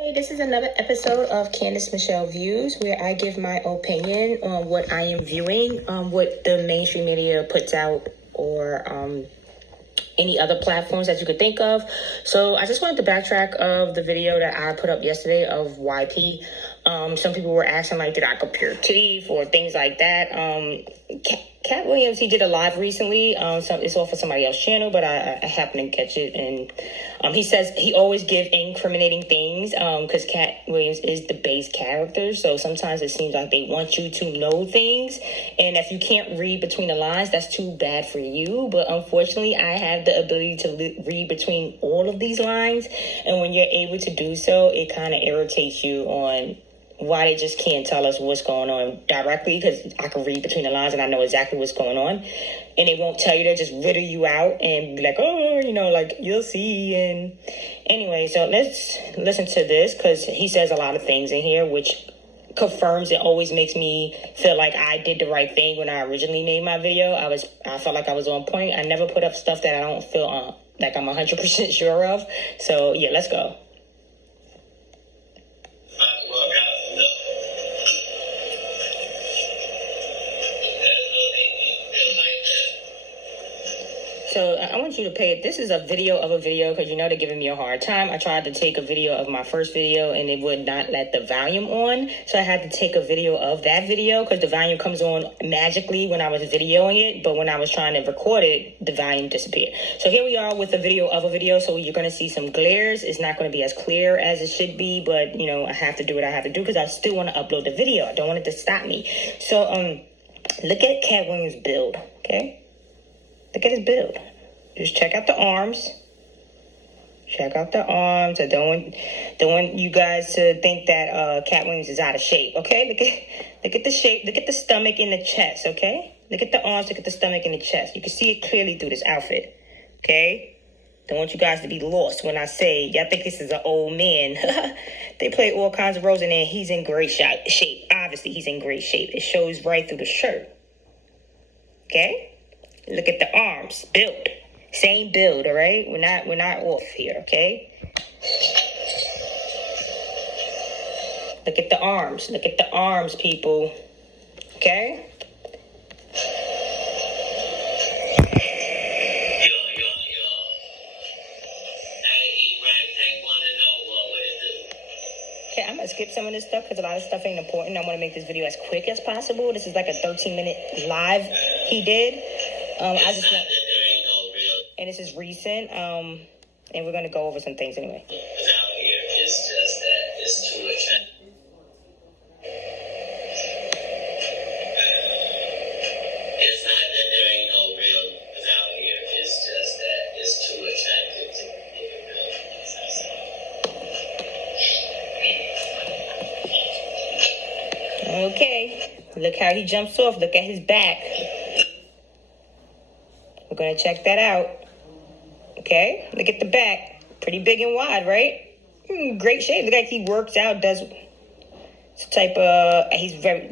Hey, this is another episode of Candace Michelle Views, where I give my opinion on what I am viewing, what the mainstream media puts out, or any other platforms that you could think of. So I just wanted to backtrack of the video that I put up yesterday of YP. Some people were asking, like, did I compare teeth or things like that? Katt Williams, he did a live recently. It's off of somebody else's channel, but I happened to catch it. And he says he always gives incriminating things because Katt Williams is the base character. So sometimes it seems like they want you to know things. And if you can't read between the lines, that's too bad for you. But unfortunately, I have the ability to read between all of these lines. And when you're able to do so, it kind of irritates you on why they just can't tell us what's going on directly, because I can read between the lines and I know exactly what's going on, and they won't tell you. They just riddle you out and be like, oh, like, you'll see. And anyway, so let's listen to this, because he says a lot of things in here which confirms it always makes me feel like I did the right thing when I originally made my video. I felt like I was on point. I never put up stuff that I don't feel like I'm 100% sure of. So yeah, let's go. So I want you to pay it. This is a video of a video, because they're giving me a hard time. I tried to take a video of my first video and it would not let the volume on. So I had to take a video of that video, because the volume comes on magically when I was videoing it. But when I was trying to record it, the volume disappeared. So here we are with a video of a video. So you're going to see some glares. It's not going to be as clear as it should be. But, I have to do what I have to do, because I still want to upload the video. I don't want it to stop me. So look at Katt Williams' build, okay? Look at his build. Just check out the arms. Check out the arms. I don't want you guys to think that Katt Williams is out of shape, okay? Look at the shape. Look at the stomach and the chest, okay? Look at the arms. Look at the stomach and the chest. You can see it clearly through this outfit, okay? Don't want you guys to be lost when I say, y'all think this is an old man. They play all kinds of roles in there. He's in great shape. Obviously, he's in great shape. It shows right through the shirt, okay? Look at the arms, build, same build, all right? We're not off here, okay? Look at the arms, people, okay? Okay, I'm gonna skip some of this stuff because a lot of stuff ain't important. I want to make this video as quick as possible. This is like a 13-minute live he did. I just want, and this is recent, and we're going to go over some things anyway. Out here, it's just that it's too attractive. It's not that there ain't no real out here, it's just that it's too attractive to be real. Okay, look how he jumps off. Look at his back. We're going to check that out. Okay, look at the back. Pretty big and wide, right? Great shape. Look like he works out, does some type of,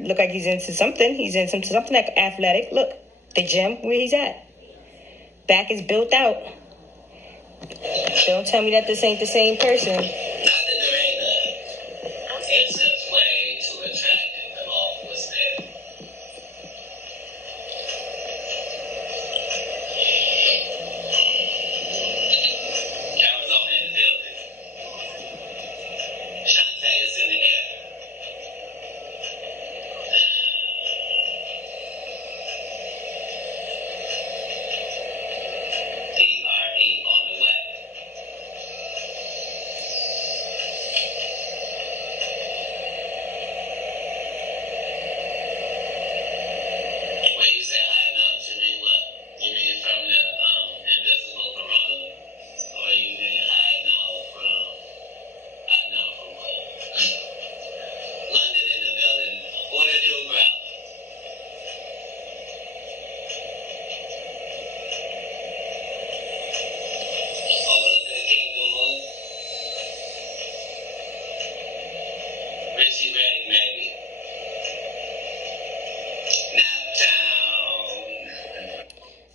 look like he's into something. He's into something like athletic. Look, the gym where he's at. Back is built out. Don't tell me that this ain't the same person.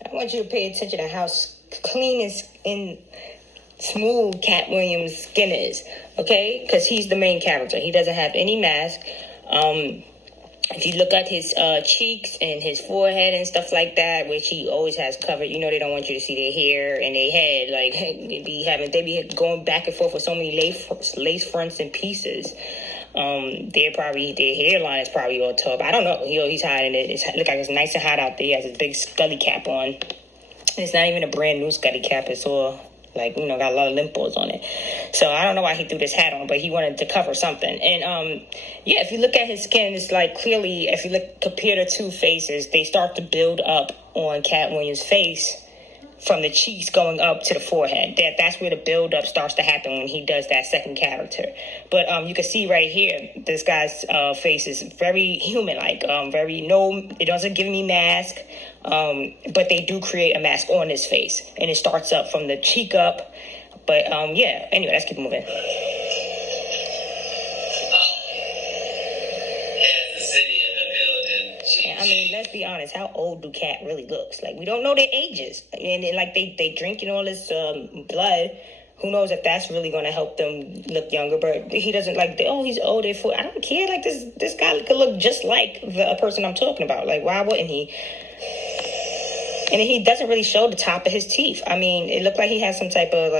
I want you to pay attention to how clean and smooth Katt Williams' skin is, okay? Because he's the main character. He doesn't have any mask. If you look at his cheeks and his forehead and stuff like that, which he always has covered, you know they don't want you to see their hair and their head. Like, they be going back and forth with so many lace fronts and pieces. Their hairline is probably all top. I don't know. He's hiding it. It look like it's nice and hot out there. He has his big scully cap on. It's not even a brand new scully cap. It's all got a lot of limples on it. So I don't know why he threw this hat on, but he wanted to cover something. And if you look at his skin, it's like clearly, if you compare the two faces, they start to build up on Katt Williams' face from the cheeks going up to the forehead. That's where the build-up starts to happen when he does that second character. But you can see right here, this guy's face is very human-like. It doesn't give me mask, but they do create a mask on his face. And it starts up from the cheek up. But anyway, let's keep moving. I mean, let's be honest. How old do Katt really looks? Like, we don't know their ages, and they drinking all this blood. Who knows if that's really going to help them look younger? But he doesn't he's old. I don't care. Like this guy could look just like the person I'm talking about. Like, why wouldn't he? And he doesn't really show the top of his teeth. I mean, it looked like he has some type of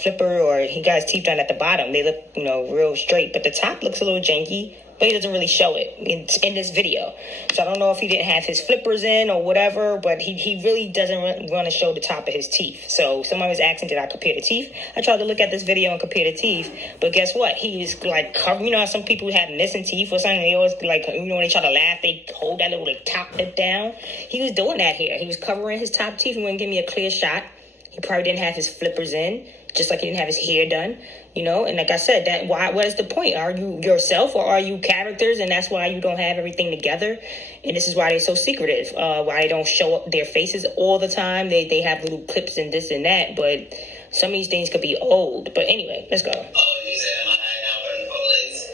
flipper, or he got his teeth done at the bottom. They look real straight, but the top looks a little janky. But he doesn't really show it in this video. So I don't know if he didn't have his flippers in or whatever, but he really doesn't want to show the top of his teeth. So someone was asking, did I compare the teeth? I tried to look at this video and compare the teeth, but guess what? He was covering, how some people have missing teeth or something, they always when they try to laugh, they hold that little top lip down. He was doing that here. He was covering his top teeth. He wouldn't give me a clear shot. He probably didn't have his flippers in, just like he didn't have his hair done, And like I said, what is the point? Are you yourself or are you characters? And that's why you don't have everything together. And this is why they're so secretive. Why they don't show up their faces all the time. They have little clips and this and that. But some of these things could be old. But anyway, let's go. Oh, you said am I hiding out from the police?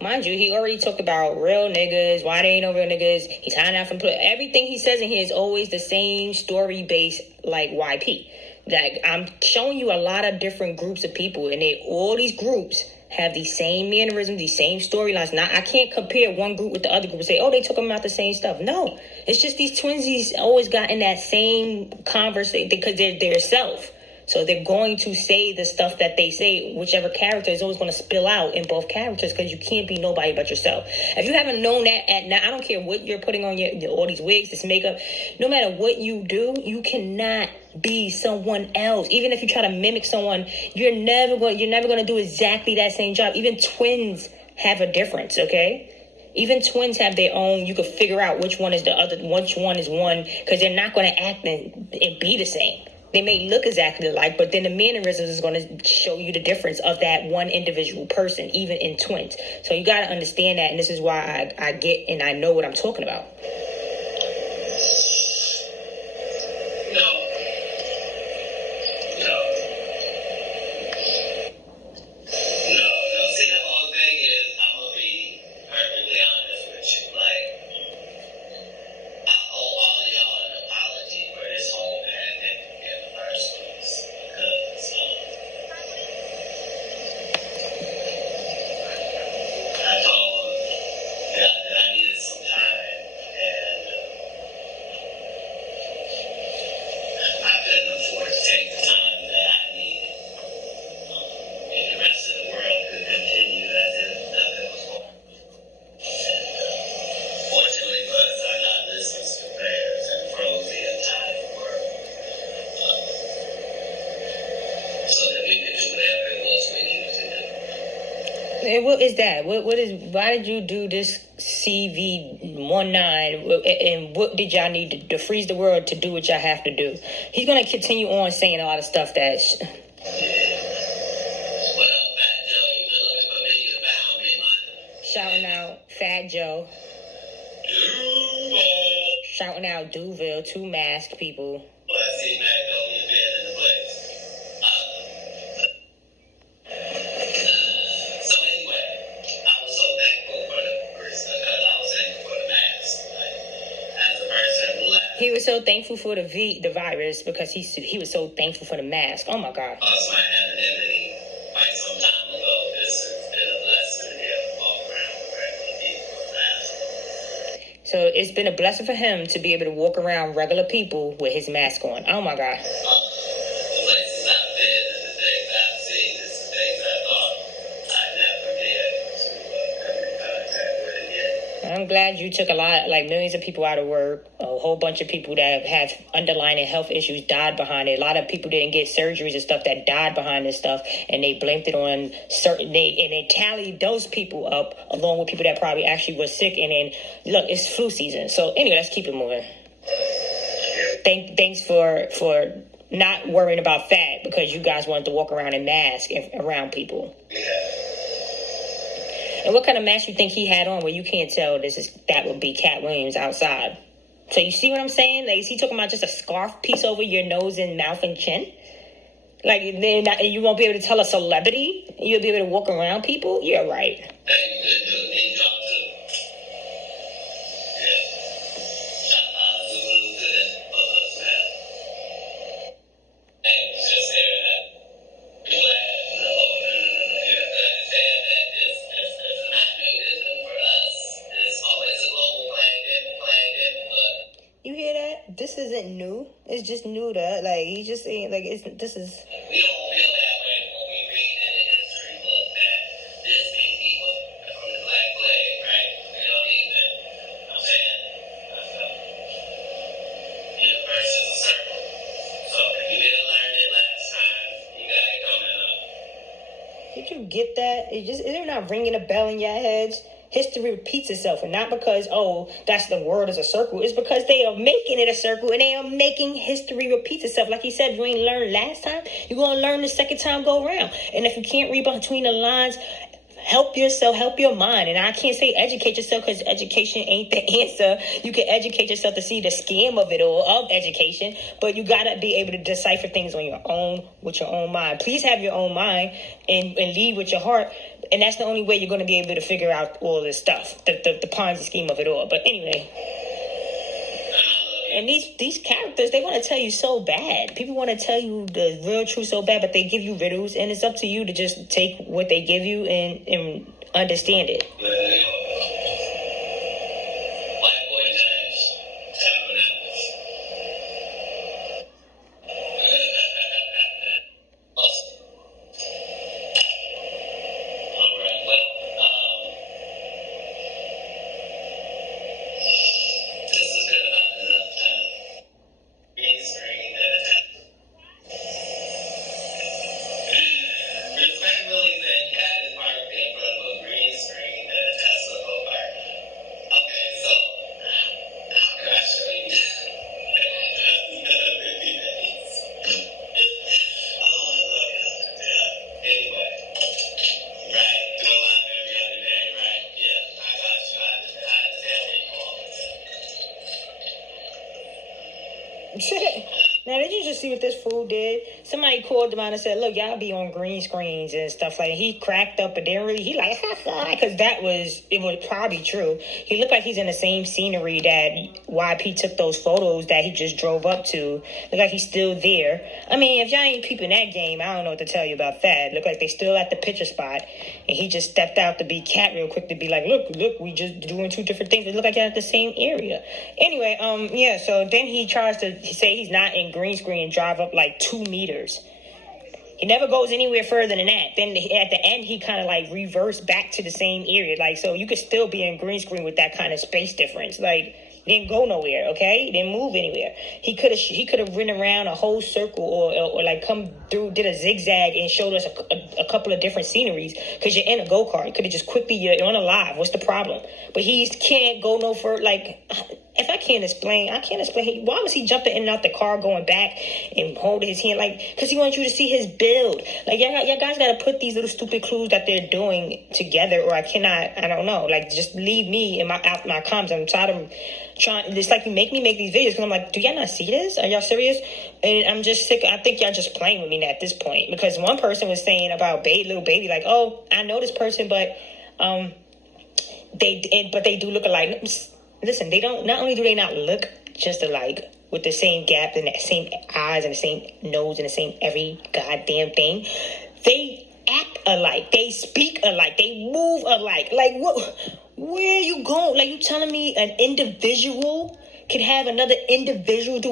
Mind you, he already talked about real niggas. Why they ain't no real niggas? He's hiding out from police. Everything he says in here is always the same story based like YP. Like, I'm showing you a lot of different groups of people, and all these groups have these same mannerisms, these same storylines. Now, I can't compare one group with the other group and say, oh, they took them out the same stuff. No, it's just these twinsies always got in that same conversation because they're their self. So they're going to say the stuff that they say. Whichever character is always going to spill out in both characters because you can't be nobody but yourself. If you haven't known that now, I don't care what you're putting on all these wigs, this makeup. No matter what you do, you cannot be someone else. Even if you try to mimic someone, you're never going to do exactly that same job. Even twins have a difference, okay? Even twins have their own. You can figure out which one is the other, which one is one, because they're not going to act and be the same. They may look exactly alike, but then the mannerisms is going to show you the difference of that one individual person, even in twins. So you got to understand that, and this is why I get and I know what I'm talking about. And what is that? Why did you do this CV19? And what did y'all need to freeze the world to do what y'all have to do? He's going to continue on saying a lot of stuff that... Well, Fat Joe, you've been looking for me. You found me, man. Shouting out Fat Joe. Duval. Shouting out Duville, two masked people. Well, I see Magnolia being in the place. So anyway, I was so thankful for the person because I was thankful for the mask. Like, as a person who left. He was was so thankful for the virus because he was so thankful for the mask. Oh my God. Lost my anonymity quite some time ago. This has been a blessing to be able to walk around with regular people with masks. So it's been a blessing for him to be able to walk around regular people with his mask on. Oh my God. The places I've been and the things I've seen is the things I thought I'd never be able to come in contact with again. I'm glad you took millions of people out of work. A whole bunch of people that have underlying health issues died behind it. A lot of people didn't get surgeries and stuff that died behind this stuff, and they blamed it on they tallied those people up along with people that probably actually were sick. And then look, it's flu season. So anyway, let's keep it moving. Thanks for not worrying about that because you guys wanted to walk around in masks around people. Yeah. And what kind of mask you think he had on where you can't tell that would be Katt Williams outside? So you see what I'm saying? Like, is he talking about just a scarf piece over your nose and mouth and chin? Like, then you won't be able to tell a celebrity? You'll be able to walk around people? Yeah, right. Hey, good job too. Yeah. Zulu good for us now. Hey, just hear that. Glad. No. You have to understand that this is not new. This is for us. It's always a global pandemic, but You hear that? This isn't new. It's just new to, like, he's just saying, like, this is... we don't feel that way when we read in the history book that this many people from the Black Plague, right? We don't even, I'm saying, universe is a circle. So if you didn't learn it last time, you got it coming up. Did you get that? Is it not ringing a bell in your heads? History repeats itself, and not because, that's the word is a circle. It's because they are making it a circle, and they are making history repeat itself. Like he said, if you ain't learned last time, you're going to learn the second time go around. And if you can't read between the lines, help yourself, help your mind. And I can't say educate yourself because education ain't the answer. You can educate yourself to see the scam of it all, of education, but you got to be able to decipher things on your own, with your own mind. Please have your own mind and lead with your heart. And that's the only way you're going to be able to figure out all this stuff, the Ponzi scheme of it all. But anyway, and these characters, they want to tell you so bad. People want to tell you the real truth so bad, but they give you riddles, and it's up to you to just take what they give you and understand it. White boy James, Tabernacles. Awesome. All right, well, this has been about enough time. Green screen and a respectfully saying Katt is parked in front of a green screen and a Tesla go-kart. Okay, so how can I show you? Oh, I love it. Yeah. Anyway, right, do a live every other day, right? Yeah, I got you. I understand where you're going. Now, did you just see what this fool did? Somebody called him out and said, look, y'all be on green screens and stuff like that. He cracked up, but then he like, because it was probably true. He looked like he's in the same scenery that YP took those photos that he just drove up to. Look like he's still there. I mean, if y'all ain't peeping that game, I don't know what to tell you about that. Look like they still at the picture spot, and he just stepped out to be Katt real quick to be like, look, we just doing two different things. It look like they're at the same area. Anyway, yeah, so then he tries to say he's not in green screen and drive up like 2 meters. He never goes anywhere further than that. Then at the end, he kind of like reversed back to the same area. Like, so you could still be in green screen with that kind of space difference. Like, didn't go nowhere, okay? Didn't move anywhere. He could have ran around a whole circle or like come through, did a zigzag and showed us a couple of different sceneries because you're in a go-kart. You could have just quickly, you're on a live. What's the problem? But he can't go no further. Like, if I can't explain. Why was he jumping in and out the car, going back and holding his hand? Like, because he wants you to see his build. Like, y'all guys got to put these little stupid clues that they're doing together, or I don't know. Like, just leave me in my comments. I'm tired of trying. It's like you make me make these videos because I'm like, do y'all not see this? Are y'all serious? And I'm just sick. I think y'all just playing with me at this point, because one person was saying about little baby, like, oh, I know this person, but they do look alike. Listen, they don't. Not only do they not look just alike, with the same gap and the same eyes and the same nose and the same every goddamn thing. They act alike. They speak alike. They move alike. Like, what? Where are you going? Like, you telling me an individual can have another individual do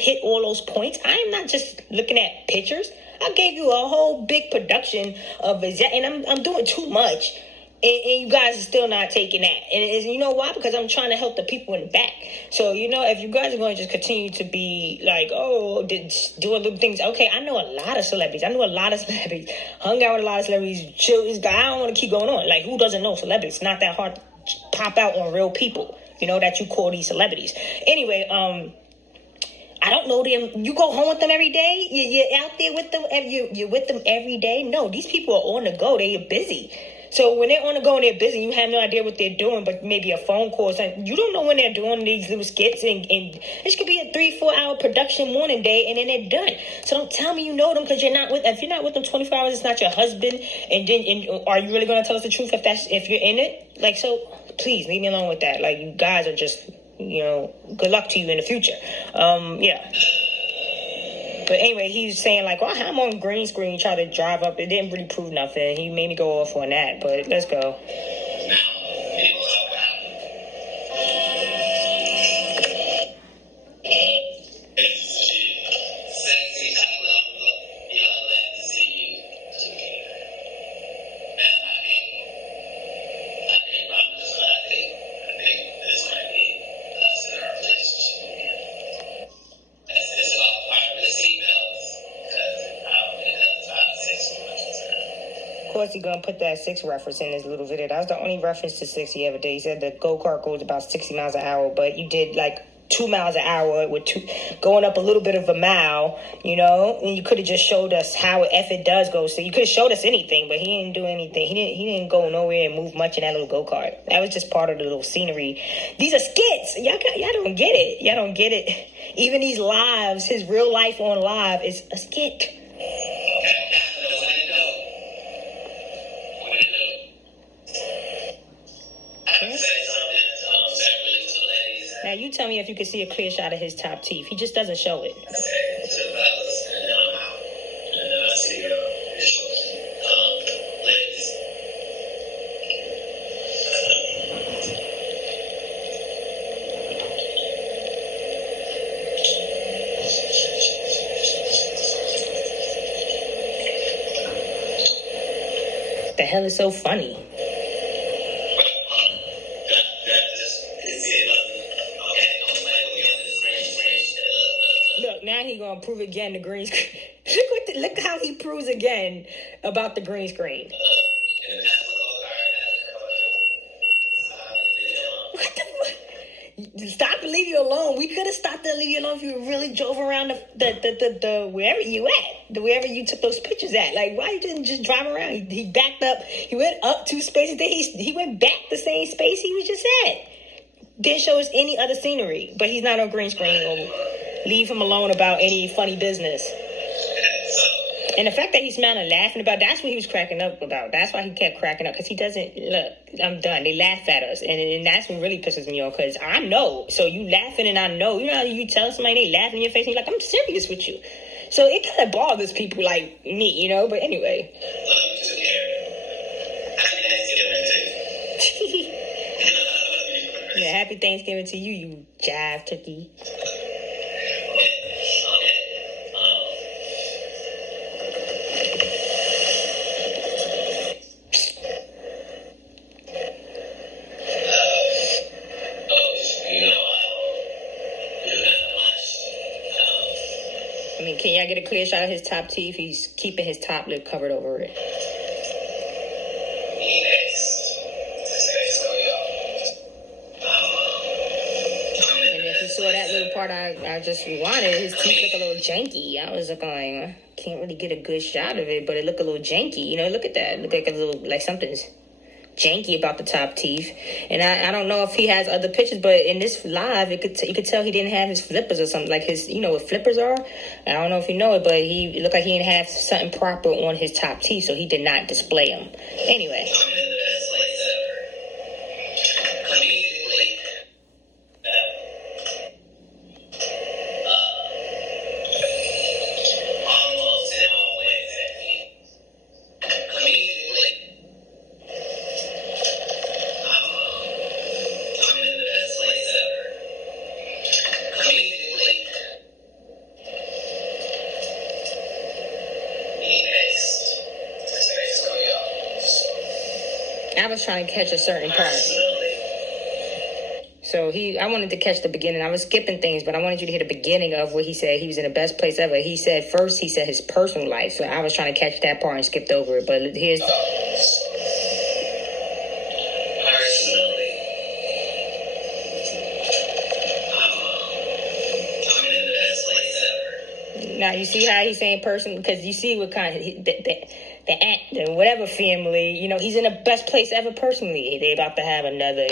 hit all those points? I am not just looking at pictures. I gave you a whole big production of and I'm doing too much. And you guys are still not taking that. And you know why? Because I'm trying to help the people in the back. So, if you guys are going to just continue to be like, doing little things. Okay, I know a lot of celebrities. Hung out with a lot of celebrities. I don't want to keep going on. Like, who doesn't know celebrities? It's not that hard to pop out on real people, that you call these celebrities. Anyway, I don't know them. You go home with them every day? You're out there with them? You're with them every day? No, these people are on the go. They are busy. So when they're on the go and they're busy, you have no idea what they're doing, but maybe a phone call or something. You don't know when they're doing these little skits, and this could be a 3-4 hour production morning day, and then they're done. So don't tell me you know them, because if you're not with them 24 hours, it's not your husband. And are you really going to tell us the truth if you're in it? Like, so please leave me alone with that. Like, you guys are just, good luck to you in the future. Yeah. But anyway, he's saying, like, well, I'm on green screen trying to drive up. It didn't really prove nothing. He made me go off on that, but let's go. Now, people talk about it's sexy chocolate. Y'all glad to see you together. And I think promise what I think this might be us in our relationship again. It's about part of the seatbelts, because I don't think that's about 6 months. Of course, he's going to put that 6 reference in his little video. That was the only reference to 6 he ever did. He said the go-kart goes about 60 miles an hour, but you did like 2 miles an hour with going up a little bit of a mile, and you could have just showed us if it does go. So you could have showed us anything, but he didn't do anything. He didn't go nowhere and move much in that little go-kart. That was just part of the little scenery. These are skits. Y'all don't get it. Y'all don't get it. Even these lives, his real life on live is a skit. Now, you tell me if you can see a clear shot of his top teeth. He just doesn't show it. The hell is so funny? Now he gonna prove again the green screen. Look how he proves again about the green screen. What the fuck? Stop and leave you alone. We could have stopped and leave you alone if you really drove around the wherever you at, wherever you took those pictures at. Like, why you didn't just drive around? He backed up. He went up 2 spaces. Then he went back the same space he was just at. Didn't show us any other scenery, but he's not on green screen. Leave him alone about any funny business. And the fact that he's smiling and laughing about, that's what he was cracking up about. That's why he kept cracking up, because he doesn't, look, I'm done. They laugh at us. And that's what really pisses me off, because I know. So you laughing and I know. You know how you tell somebody they laughing in your face and you're like, I'm serious with you. So it kind of bothers people like me, But anyway. Yeah, happy Thanksgiving to you, you jive turkey. Can y'all get a clear shot of his top teeth? He's keeping his top lip covered over it. And if you saw that little part I just rewanted, his teeth look a little janky. I was going, can't really get a good shot of it, but it looked a little janky. Look at that. Look like a little, like something's janky about the top teeth. And I don't know if he has other pictures, but in this live, you could tell he didn't have his flippers or something, like his, what flippers are? I don't know if you know it, but it looked like he didn't have something proper on his top teeth, so he did not display them. Anyway. I was trying to catch a certain part. So I wanted to catch the beginning. I was skipping things, but I wanted you to hear the beginning of what he said. He was in the best place ever. He said his personal life. So I was trying to catch that part and skipped over it. But here's... Now, you see how he's saying person? Because you see what kind of... the aunt, the whatever family, he's in the best place ever personally. They about to have another...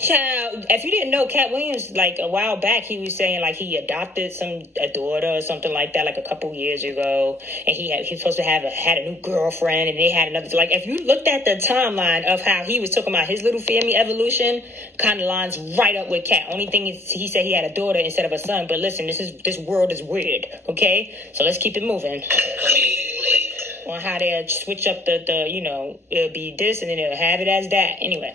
Child, if you didn't know, Katt Williams, like a while back, he was saying like he adopted a daughter or something like that, like a couple years ago, and he was supposed to had a new girlfriend, and they had another. Like if you looked at the timeline of how he was talking about his little family evolution, kind of lines right up with Katt. Only thing is he said he had a daughter instead of a son. But listen, this world is weird. Okay, so let's keep it moving. On how they switch up the it'll be this and then they'll have it as that. Anyway.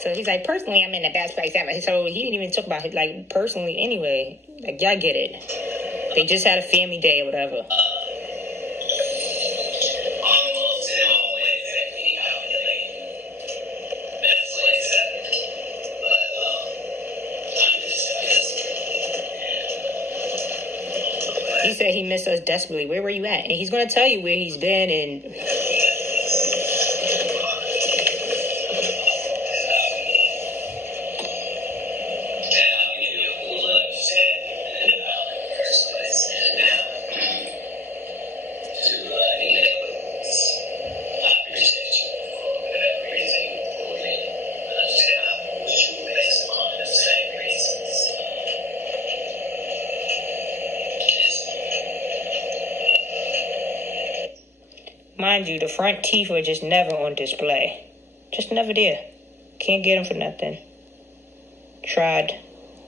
So he's like, personally, I'm in the best place ever. So he didn't even talk about it, like, personally anyway. Like, y'all get it. They just had a family day or whatever. Almost in all ways, exactly how we best place ever. But, he said he missed us desperately. Where were you at? And he's going to tell you where he's been and... Mind you, the front teeth were just never on display. Just never there. Can't get him for nothing. Tried.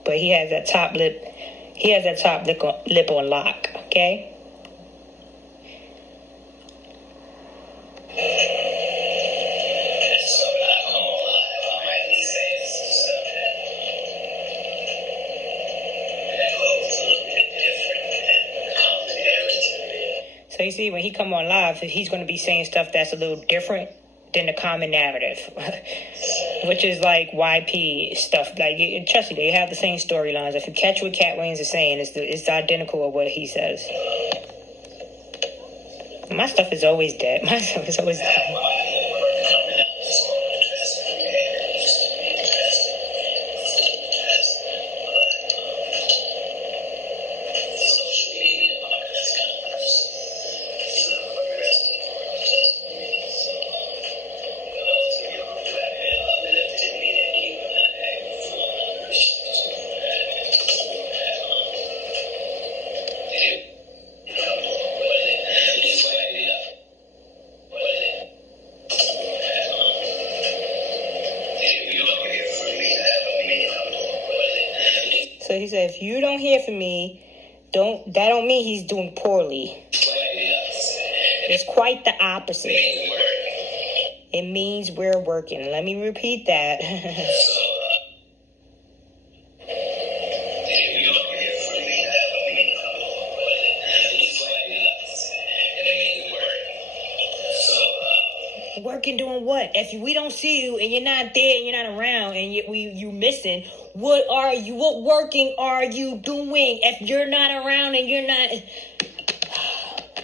But he has that top lip. He has that top lip on lock. Okay? So you see, when he come on live, he's going to be saying stuff that's a little different than the common narrative, which is like YP stuff. Like, trust me, they have the same storylines. If you catch what Katt Williams is saying, it's identical of what he says. My stuff is always dead. My stuff is always dead. So he said, if you don't hear from me, that don't mean he's doing poorly. It's quite the opposite. It means we're working. Let me repeat that. Working doing what? If we don't see you and you're not there and you're not around and you missing, what working are you doing if you're not around and you're not?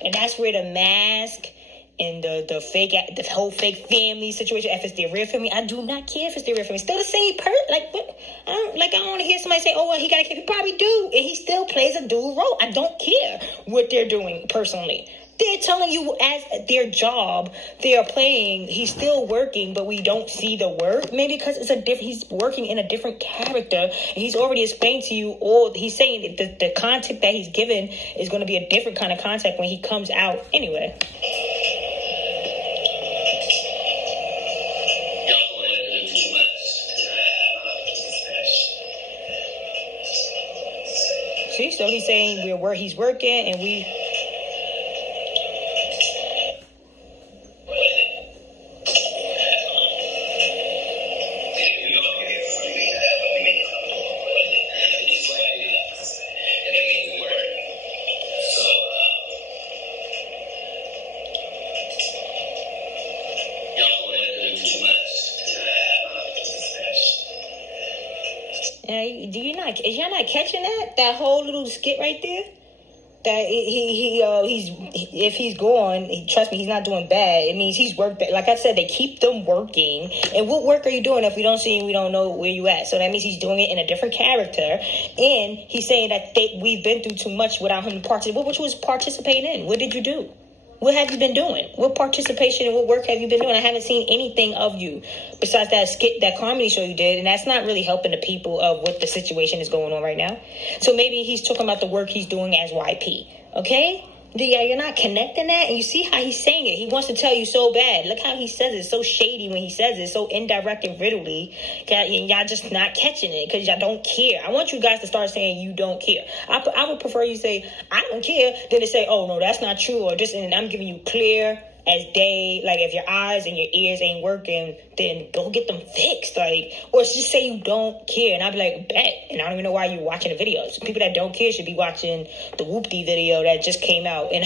And that's where the mask and the whole fake family situation. If it's their real family, I do not care if it's their real family. Still the same person. Like what? I don't want to hear somebody say, "Oh well, he got a kid." He probably do, and he still plays a dual role. I don't care what they're doing personally. They're telling you as their job, they are playing. He's still working, but we don't see the work. Maybe because he's working in a different character, and he's already explained to you all. He's saying that the content that he's given is going to be a different kind of content when he comes out. Anyway. See, so he's saying he's working, and we. Is y'all not catching that whole little skit right there? That if he's gone, trust me, he's not doing bad. It means he's worked. Like I said, they keep them working. And what work are you doing? If we don't see you, we don't know where you at. So that means he's doing it in a different character. And he's saying that we've been through too much without him participating. What you was participating in? What did you do? What have you been doing? What participation and what work have you been doing? I haven't seen anything of you besides that skit, that comedy show you did, and that's not really helping the people of what the situation is going on right now. So maybe he's talking about the work he's doing as YP, okay? Yeah, you're not connecting that, and you see how he's saying it. He wants to tell you so bad. Look how he says it, so shady when he says it, so indirect and riddly. And y'all just not catching it because y'all don't care. I want you guys to start saying you don't care. I would prefer you say I don't care than to say, oh no, that's not true, or just, and I'm giving you clear as day. Like, if your eyes and your ears ain't working, then go get them fixed. Like, or just say you don't care, and I'll be like, bet. And I don't even know why you're watching the videos. People that don't care should be watching the Whoopty video that just came out, and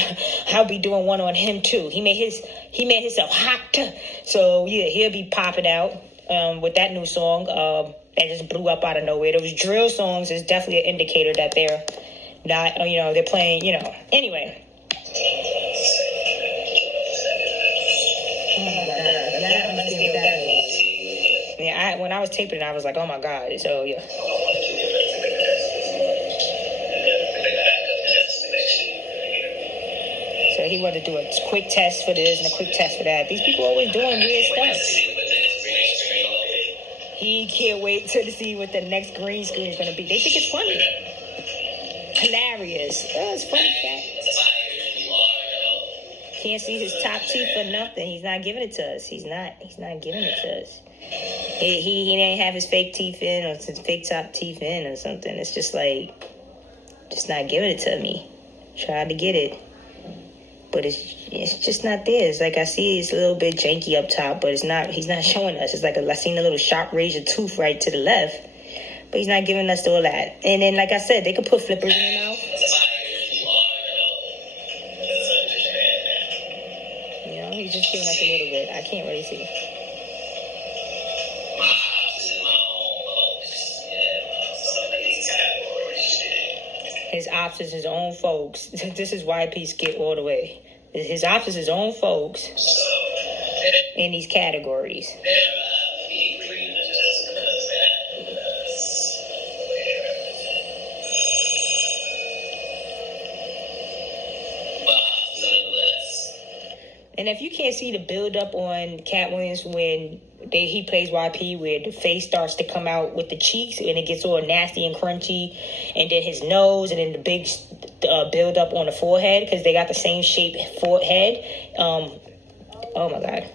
I'll be doing one on him too. He made himself hot, so yeah, he'll be popping out with that new song that just blew up out of nowhere. Those drill songs is definitely an indicator that they're not, they're playing, anyway. Yeah, when I was taping it, I was like, oh my God. So, yeah. So he wanted to do a quick test for this and a quick test for that. These people always doing weird stuff. He can't wait to see what the next green screen is going to be. They think it's funny. Hilarious. Oh, it's funny, Cat. Can't see his top teeth for nothing. He's not giving it to us. He's not giving it to us. He didn't have his fake teeth in or his fake top teeth in or something. It's just like, just not giving it to me. Tried to get it, but it's just not there. It's like I see it's a little bit janky up top, but it's not. He's not showing us. It's like I seen a little sharp razor tooth right to the left, but he's not giving us all that. And then, like I said, they could put flippers in their mouth. He's just giving us a little bit. I can't really see. His ops is his own folks. This is YP skit all the way. His ops is his own folks in these categories. And if you can't see the build up on Katt Williams when he plays YP, where the face starts to come out with the cheeks and it gets all nasty and crunchy, and then his nose, and then the big build up on the forehead because they got the same shape forehead. Oh my God!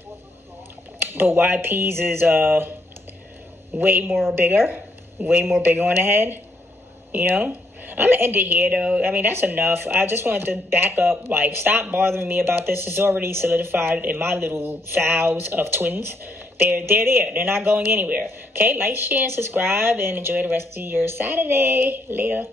But YP's is way more bigger on the head. I'm going to end it here, though. I mean, that's enough. I just wanted to back up. Like, stop bothering me about this. It's already solidified in my little vows of twins. They're there. They're not going anywhere. Okay? Like, share, and subscribe, and enjoy the rest of your Saturday. Later.